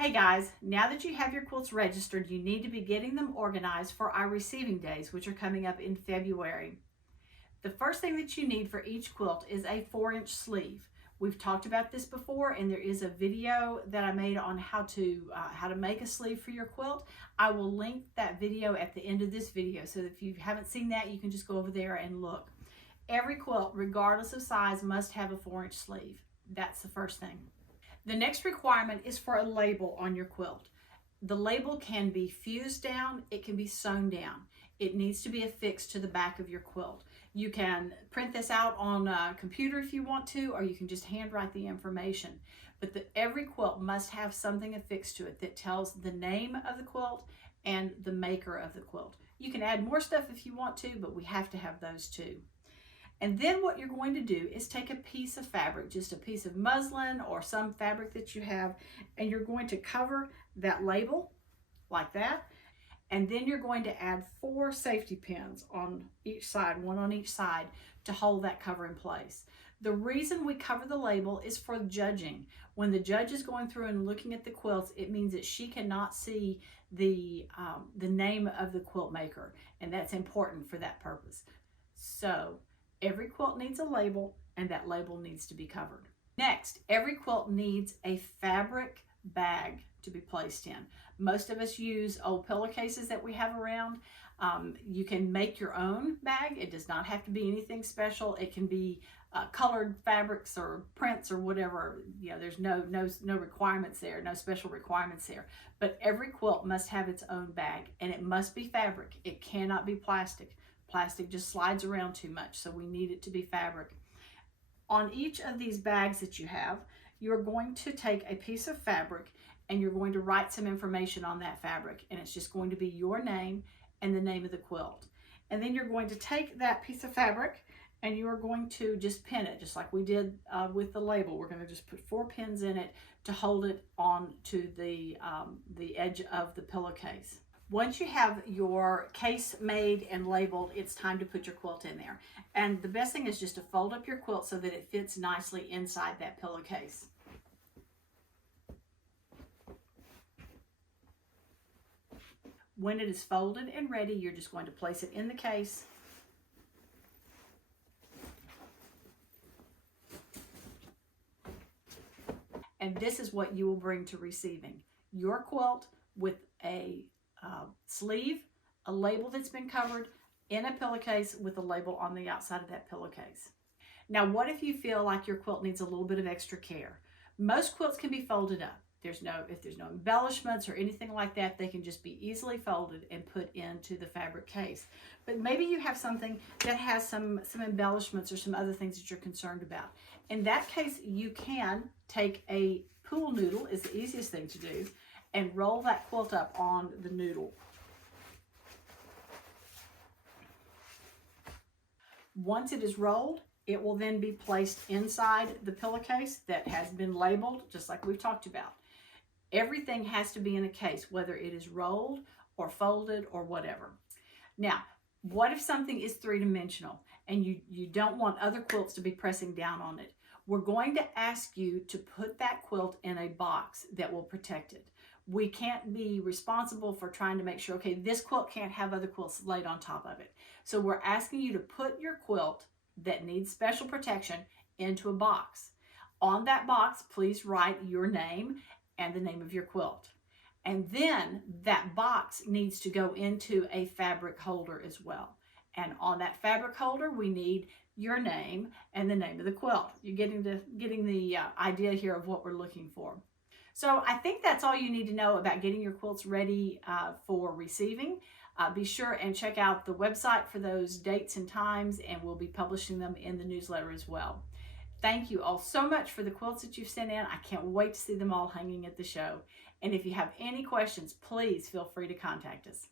Hey guys, now that you have your quilts registered, you need to be getting them organized for our receiving days, which are coming up in February. The first thing that you need for each quilt is a 4-inch sleeve. We've talked about this before, and there is a video that I made on how to make a sleeve for your quilt. I will link that video at the end of this video, so if you haven't seen that, you can just go over there and look. Every quilt, regardless of size, must have a 4-inch sleeve. That's the first thing. The next requirement is for a label on your quilt. The label can be fused down, it can be sewn down. It needs to be affixed to the back of your quilt. You can print this out on a computer if you want to, or you can just handwrite the information. But every quilt must have something affixed to it that tells the name of the quilt and the maker of the quilt. You can add more stuff if you want to, but we have to have those too. And then what you're going to do is take a piece of fabric, just a piece of muslin or some fabric that you have, and you're going to cover that label like that. And then you're going to add 4 safety pins on each side, one on each side, to hold that cover in place. The reason we cover the label is for judging. When the judge is going through and looking at the quilts, it means that she cannot see the name of the quilt maker, and that's important for that purpose. So every quilt needs a label, and that label needs to be covered. Next, every quilt needs a fabric bag to be placed in. Most of us use old pillowcases that we have around. You can make your own bag. It does not have to be anything special. It can be colored fabrics or prints or whatever. You know, there's no requirements there, no special requirements there. But every quilt must have its own bag, and it must be fabric. It cannot be plastic. Plastic just slides around too much, so we need it to be fabric. On each of these bags that you have, you're going to take a piece of fabric and you're going to write some information on that fabric, and it's just going to be your name and the name of the quilt. And then you're going to take that piece of fabric and you are going to just pin it, just like we did with the label. We're going to just put 4 pins in it to hold it on to the edge of the pillowcase. Once you have your case made and labeled, it's time to put your quilt in there. And the best thing is just to fold up your quilt so that it fits nicely inside that pillowcase. When it is folded and ready, you're just going to place it in the case. And this is what you will bring to receiving. Your quilt with a sleeve, a label that's been covered, in a pillowcase with a label on the outside of that pillowcase. Now, what if you feel like your quilt needs a little bit of extra care? Most quilts can be folded up. If there's no embellishments or anything like that, they can just be easily folded and put into the fabric case. But maybe you have something that has some embellishments or some other things that you're concerned about. In that case, you can take a pool noodle, is the easiest thing to do, and roll that quilt up on the noodle. Once it is rolled, it will then be placed inside the pillowcase that has been labeled, just like we've talked about. Everything has to be in a case, whether it is rolled or folded or whatever. Now, what if something is 3-dimensional and you don't want other quilts to be pressing down on it? We're going to ask you to put that quilt in a box that will protect it. We can't be responsible for trying to make sure, okay, this quilt can't have other quilts laid on top of it. So we're asking you to put your quilt that needs special protection into a box. On that box, please write your name and the name of your quilt. And then that box needs to go into a fabric holder as well. And on that fabric holder, we need your name and the name of the quilt. You're getting the idea here of what we're looking for. So I think that's all you need to know about getting your quilts ready for receiving. Be sure and check out the website for those dates and times, and we'll be publishing them in the newsletter as well. Thank you all so much for the quilts that you've sent in. I can't wait to see them all hanging at the show. And if you have any questions, please feel free to contact us.